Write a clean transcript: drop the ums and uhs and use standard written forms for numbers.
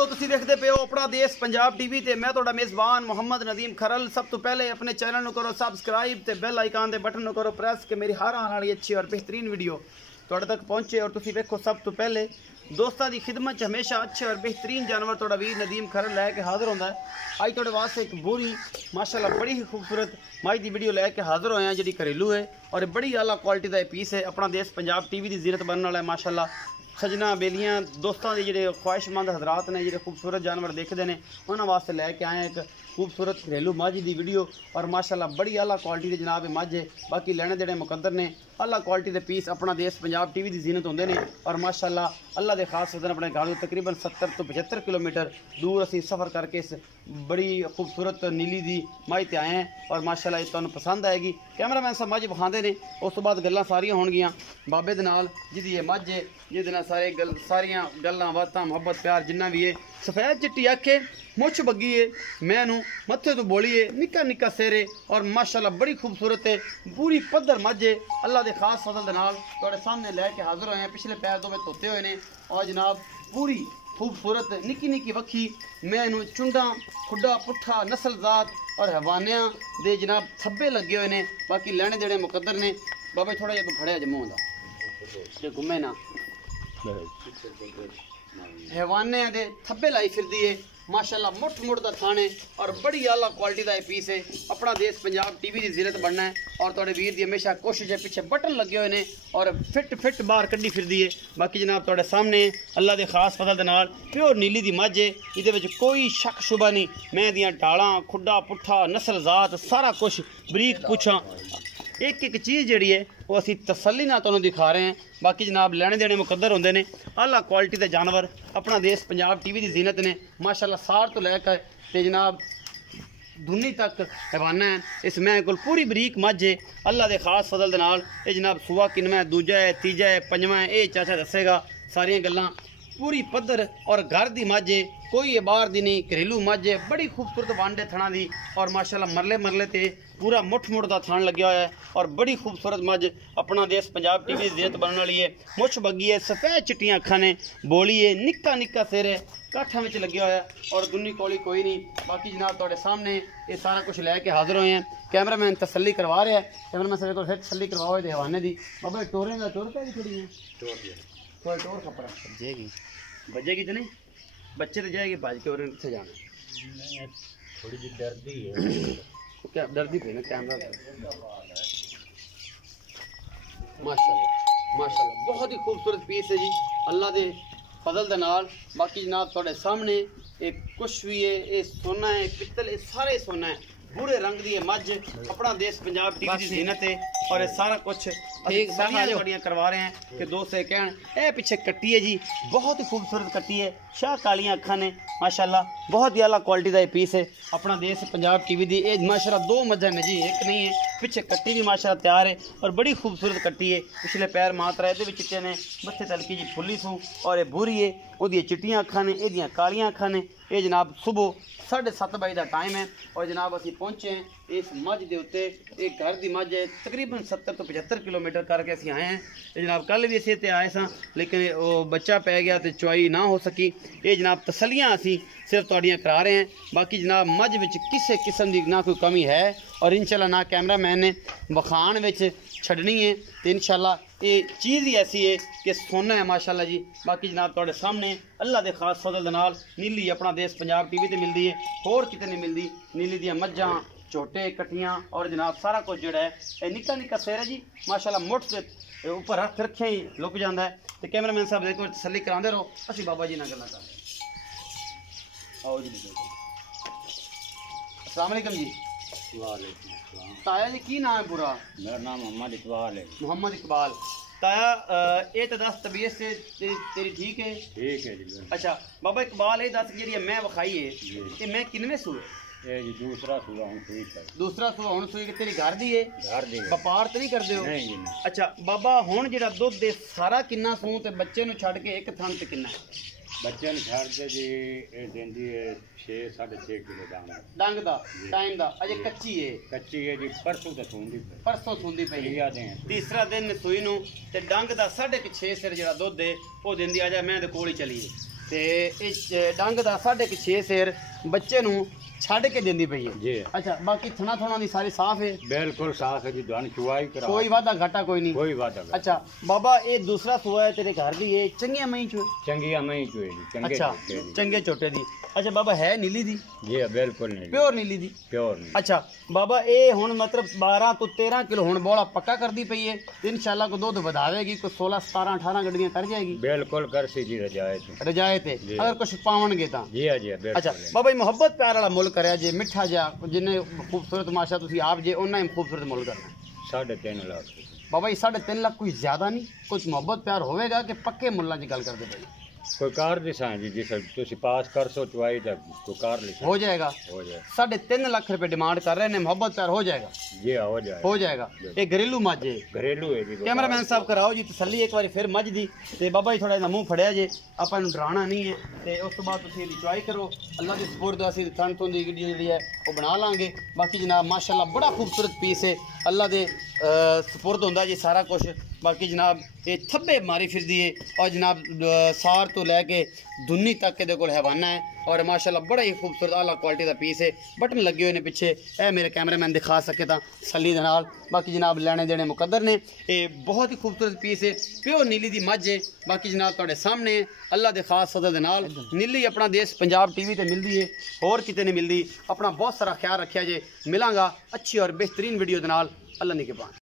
दोस्तों तुसी देखते पे हो अपना देश पंजाब टीवी ते मैं तुहाडा मेज़बान मोहम्मद नदीम खरल। सब तो पहले अपने चैनल नू करो सबसक्राइब ते बेल आइकन दे बटन नू करो प्रेस कि मेरी हर आने वाली अच्छी और बेहतरीन वीडियो तुहाडे तक पहुंचे। और तुसी देखो सब तो पहले दोस्तों की खिदमत च हमेशा अच्छे और बेहतरीन जानवर तुहाडा वीर नदीम खरल लैके हाजिर होंदा है। अज तुहाडे वास्ते एक बोरी माशाल्लाह बड़ी ही खूबसूरत माई की वीडियो लैके हाजिर होए हैं जी घरेलू है और बड़ी आला क्वालिटी का पीस है। अपना देश पंजाब टीवी की जीरत बनने वाला है माशाल्लाह। सजना बेलियाँ दोस्तों के जोड़े ख्वाहिशमंद हजरात ने जो खूबसूरत जानवर देखते हैं उन्होंने वास्ते लैके आए एक खूबसूरत घरेलू मझ की वीडियो और माशाल्लाह बड़ी आला क्वालिटी के जनाब मझ है। बाकी लेने देने मुकद्दर ने आला क्वालिटी के पीस अपना देश पंजाब टीवी की जीनत होंगे ने और माशाल्लाह अल्लाह के खास वजन अपने घर तकरीबन 70 तो 75 किलोमीटर दूर असी सफ़र करके इस बड़ी खूबसूरत नीली की मझ ते आए हैं और माशाल्लाह ये तुहानूं पसंद आएगी। कैमरामैन सब मझ विखाते हैं उस तो बाद गल्लां सारियां होणगियां बाबे दे नाल जिहदी ये मझ है जिहदे नाल सारियां गल्लां बातां मुहब्बत प्यार जिन्ना भी है। सफेद चिट्टी अखे मुछ बग्गी है मैनू मत्थे तो बोली है निक्का निक्का सिर है और माशाल्लाह बड़ी खूबसूरत है पूरी पद्धर मझ है। अल्लाह के खास फजल दे नाल तुहाडे सामने लैके हाजिर होए हैं। पिछले पैर दोवें धोते हुए ने और जनाब पूरी खूबसूरत निक्की निक्की वक्खी मैनू चुंडा खुड्डा पुट्ठा नस्लजात और हवानियां दे जनाब थब्बे लगे हुए ने। बाकी लैने देने मुकद्दर ने बाबा थोड़ा जिहा फड़िया जमूं दा जे घुमे ना हैवाने दे थब्बे लाई फिरदी है माशाल्लाह मुठ मुठ दा थाने और बड़ी आला क्वालिटी का पीस है। अपना देश पंजाब टीवी की जीरत बनना है और तुहाडे वीर दी हमेशा कोशिश है। पीछे बटन लगे हुए ने और फिट फिट बाहर कड्डी फिरदी है। बाकी जनाब तुहाडे सामने अल्लाह के खास फजल दे नाल प्योर नीली दी मझ है। इहदे विच कोई शक शुबा नहीं। मैं दियां ढालां खुड्डा पुट्ठा नस्ल जात सारा कुछ बरीक पुछां एक एक चीज़ जी है वो असी तसल्ली ना तुहानूं दिखा रहे हैं। बाकी जनाब लेने देने मुकद्दर होंगे ने आला क्वालिटी के जानवर अपना देश पंजाब टीवी की जीनत ने माशाल्लाह सार तो लैकर ते जनाब दुनी तक हैवाना है। इस मैं कोल पूरी बरीक मझ है अल्लाह के खास फजल दे नाल। ये जनाब सूआ किनवा है दूजा है तीजा है पंजवा है ये चाचा दसेगा सारियां गल्लां पूरी पद्धर और घर की मझ है कोई ये बाहर दी नहीं घरेलू मझ है बड़ी खूबसूरत वांडे थणा दी और माशाल्लाह मरले मरले ते पूरा मुठ मुठ का थान लग्या हुआ है और बड़ी खूबसूरत मझ अपना देश पंजाब टीवी की जीरत बनने वाली है। मुछ बग्गी है सफ़ेद चिट्टियां अखां ने बोली है निक्का निक्का सिर है काठा में लग्या हुआ है और दुनी कोली कोई नहीं। बाकी जनाब तुहाडे सामने ये सारा कुछ लैके हाजिर होए हैं। कैमरामैन तसल्ली करवा रहा है कैमरामैन सारे को फिर तसल्ली करवाओ ये हवाने दी बाबा टोरें का टोर पे थोड़ी है थोड़ा टोर खपरा बजेगी बजेगी तो नहीं बच्चे तो जाएगी भाज के और कितने जाना थोड़ी जी डरदी है क्या डरदी पे ना कैमरा माशाल्लाह माशाल्लाह बहुत ही खूबसूरत पीस है जी अल्लाह दे फजल दे नाल। बाकी जनाब थोड़े सामने एक कुछ भी है ये सोना है पित्तल ये सारे सोना है बूढ़े रंग दी मझ अपना देश पंजाब टीवी की जीनत है और ये सारा कुछ करवा रहे हैं कि दोस्त कहन ए पीछे कट्टी है जी बहुत ही खूबसूरत कट्टी है शाह कालियां अखां ने माशाल्लाह बहुत ही आला क्वालिटी का पीस है। अपना देश पंजाब टीवी दी ए माशाल्लाह दो मझां ने जी एक नहीं है पिछे कट्टी भी माशाल्लाह तैयार है और बड़ी खूबसूरत कट्टी है। पिछले पैर मात्रा ये चिट्टे ने मत्थे तलकी जी फुली सूं और ये भूरी है वो चिट्टियां अखां ने ये कालियां अखां ने। ये जनाब सुबह 7:30 बजे का टाइम है और जनाब असी पहुँचे हैं इस मझ के उत्ते एक घर की मझ है तकरीबन 70 तो 75 किलोमीटर करके असी आए हैं। जनाब कल भी असी इतने आए सा लेकिन वो बच्चा पै गया तो चुआई ना हो सकी। ये जनाब तसलियाँ असी सिर्फ तुहाड़ियां करा रहे हैं। बाकी जनाब मझ विच किसी किस्म की ना कोई कमी है और इंशाल्लाह ना कैमरा मैन ने वखाण विच छड़नी है तो इंशाल्लाह ये चीज़ ही ऐसी है कि सोना है माशाल्लाह जी। बाकी जनाब तुहाडे सामने अल्लाह के खास फजल दे नाल नीली अपना देश पंजाब टीवी ते मिलती है होर किते नहीं मिलती। नीली दियां मझां झोटे कट्टियां और जनाब सारा कुछ जोड़ा है ये निक्का निक्का सिर है जी माशाल्लाह मुठ से ऊपर रख रखे ही लुक जाता है। तो कैमरामैन साहब देखो तसल्ली कराते रहो असी बाबा जी नाल गल्लां करदे आओ जी। अस्सलाम वालेकुम जी। वालेकुम अस्सलाम। ताया जी की नाम है पूरा? मेरा नाम मोहम्मद इकबाल है। मोहम्मद इकबाल। ताया ये तो दस तबीयत से तेरी ठीक है? ठीक है जी। अच्छा बाबा इकबाल ये दस जी मैं विखाई है ये मैं किनवे सूए? ये जी दूसरा सूआ हुण सुई है। दूसरा सूआ हुण सुई तेरी घर दी है? घर दी। व्यापार तो नहीं करदे हो? नहीं जी। अच्छा बाबा हुण जेड़ा दुध दे सारा किन्ना सूं ते बच्चे नूं छड्ड के एक थन ते किन्ना? बच्चे नूं छड्ड के जी ये देंदी है 6-6.5 किलो डंग दा टाइम दा अजे कच्ची है? कच्ची है जी परसों तो सूंदी पे परसों सूंदी पई है। तीसरा दिन सूई नूं ते डंग दा 6.5 सिर जेड़ा दुध है वो देंदी आ जा मैं ते कोल ही चली ਤੇ ਇਹ ਡੰਗ ਦਾ 6.5 ਸਿਰ ਬੱਚੇ ਨੂੰ ਛੱਡ ਕੇ ਦਿੰਦੀ ਪਈ ਹੈ जी ਅੱਛਾ ਬਾਕੀ ਥਣਾ ਥਣਾ ਦੀ ਸਾਰੀ ਸਾਫ਼ ਹੈ बिल्कुल साफ है जी दुआन चुवाई करा ਕੋਈ ਵਾਧਾ ਘਾਟਾ ਕੋਈ ਨਹੀਂ कोई बात नहीं ਅੱਛਾ ਬਾਬਾ ਇਹ ਦੂਸਰਾ ਸੂਆ ਹੈ ਤੇਰੇ ਘਰ ਦੀ ਇਹ ਚੰਗੀਆਂ ਮਹੀਂ ਚੋਂ चंगी हमें ही चुए जी चंगे ਅੱਛਾ चुके जी। ਚੰਗੇ ਛੋਟੇ ਦੀ ਅੱਛਾ ਬਾਬਾ ਹੈ ਨੀਲੀ ਦੀ जी बिल्कुल नहीं ਪਿਓਰ ਨੀਲੀ ਦੀ प्योर नहीं ਅੱਛਾ ਬਾਬਾ ਇਹ ਹੁਣ ਮਤਲਬ 12 ਤੋਂ 13 ਕਿਲੋ ਹੁਣ ਬੋਲਾ ਪੱਕਾ ਕਰਦੀ ਪਈ ਹੈ ਤੇ ਇਨਸ਼ਾਅੱਲਾ ਕੋ ਦੁੱਧ ਵਧਾਵੇਗੀ ਕੋ 16 17 18 ਗੱਡੀਆਂ ਕਰ ਜਾਏਗੀ बिल्कुल कर सी जी रजाए थे ਰਜਾਏ ਤੇ ਜੀ। ਅਗਰ ਕੁਝ ਪਾਵਣਗੇ ਤਾਂ जी हाँ जी ਅੱਛਾ बिल्कुल ਬਾਬਾ ਜੀ ਮੁਹੱਬਤ ਪਿਆਰ ਵਾਲਾ ਮੁੱਲ ਕਰਿਆ ਜੇ ਮਿੱਠਾ ਜਿਹਾ ਜਿੰਨੇ ਖੂਬਸੂਰਤ ਮਾਸ਼ਾ ਤੁਸੀਂ ਆਪ ਜੇ ਉਹਨਾਂ ਹੀ ਖੂਬਸੂਰਤ ਮੁੱਲ ਕਰਨਾ 3.5 लाख ਬਾਬਾ ਜੀ 3.5 ਲੱਖ ਕੋਈ ਜ਼ਿਆਦਾ ਨਹੀਂ ਕੁਝ ਮੁਹੱਬਤ ਪਿਆਰ ਹੋਵੇਗਾ ਕਿ ਪੱਕੇ ਮੁੱਲਾਂ 'ਚ ਗੱਲ ਕਰਦੇ ਪਏ कोई कार दिसा जी जिस तुसी पास कर सो चुवाई तक कोई कार लिखा ਹੋ ਜਾਏਗਾ हो जाए 3.5 ਲੱਖ ਰੁਪਏ ਡਿਮਾਂਡ ਕਰ ਰਹੇ ਨੇ ਮੁਹੱਬਤ ਪਿਆਰ ਹੋ ਜਾਏਗਾ जी हाँ हो जाए ਹੋ ਜਾਏਗਾ ਇਹ ਘਰੇਲੂ ਮੱਝ ਹੈ घरेलू है जी कोई ਕੈਮਰਾਮੈਨ ਸਾਹਿਬ ਕਰਾਓ ਜੀ ਤਸੱਲੀ ਇੱਕ ਵਾਰੀ ਫਿਰ ਮੱਝ ਦੀ ਤੇ ਬਾਬਾ ਜੀ ਥੋੜਾ ਜਿਹਾ ਮੂੰਹ ਫੜਿਆ ਜੇ ਆਪਾਂ ਇਹਨੂੰ ਡਰਾਉਣਾ ਨਹੀਂ ਹੈ ਤੇ ਉਸ ਤੋਂ ਬਾਅਦ ਤੁਸੀਂ ਇਹਦੀ ਚੁਆਈ ਕਰੋ ਅੱਲਾ ਦੀ ਸਪੋਰਟ ਅਸੀਂ ਥਣ ਤੋਂ ਦੀ ਵੀਡੀਓ ਜਿਹੜੀ ਹੈ ਉਹ ਬਣਾ ਲਾਂਗੇ ਬਾਕੀ ਜਨਾਬ ਮਾਸ਼ਾਅੱਲਾ ਬੜਾ ਖੂਬਸੂਰਤ ਪੀਸ ਹੈ ਅੱਲਾ ਦੇ ਸਪੋਰਟ ਹੁੰਦਾ ਜੀ ਸਾਰਾ ਕੁਝ ਬਾਕੀ ਜਨਾਬ ਇਹ ਥੱਬੇ ਮਾਰੀ ਫਿਰਦੀ ਹੈ ਔਰ ਜਨਾਬ ਸਾਰ ਤੋਂ ਲੈ ਕੇ ਦੁੰਨੀ ਤੱਕ ਇਹਦੇ ਕੋਲ ਹੈਵਾਨਾ ਹੈ ਔਰ ਮਾਸ਼ਾਅੱਲਾ ਬੜਾ ਹੀ ਖੂਬਸੂਰਤ ਆਲਾ ਕੁਆਲਿਟੀ ਦਾ ਪੀਸ ਹੈ ਬਟਨ ਲੱਗੇ ਹੋਏ ਨੇ ਪਿੱਛੇ ਇਹ ਮੇਰੇ ਕੈਮਰਾਮੈਨ ਦਿਖਾ ਸਕੇ ਤਾਂ ਸੱਲੀ ਦੇ ਨਾਲ ਬਾਕੀ ਜਨਾਬ ਲੈਣੇ ਦੇਣੇ ਮੁਕੱਦਰ ਨੇ ਇਹ ਬਹੁਤ ਹੀ ਖੂਬਸੂਰਤ ਪੀਸ ਹੈ ਪਿਓ ਨੀਲੀ ਦੀ ਮੱਝ ਹੈ ਬਾਕੀ ਜਨਾਬ ਤੁਹਾਡੇ ਸਾਹਮਣੇ ਹੈ ਅੱਲਾ ਦੇ ਖਾਸ ਫਜ਼ਲ ਦੇ ਨਾਲ ਨੀਲੀ ਆਪਣਾ ਦੇਸ਼ ਪੰਜਾਬ ਟੀਵੀ ਤੇ ਮਿਲਦੀ ਹੈ ਹੋਰ ਕਿਤੇ ਨਹੀਂ ਮਿਲਦੀ ਆਪਣਾ ਬਹੁਤ ਸਾਰਾ ਖਿਆਲ ਰੱਖਿਆ ਜੇ ਮਿਲਾਂਗਾ ਅੱਛੀ ਔਰ ਬਿਹਤਰੀਨ ਵੀਡੀਓ ਦੇ ਨਾਲ ਅੱਲਾ ਨਿਗਹਿਬਾਨ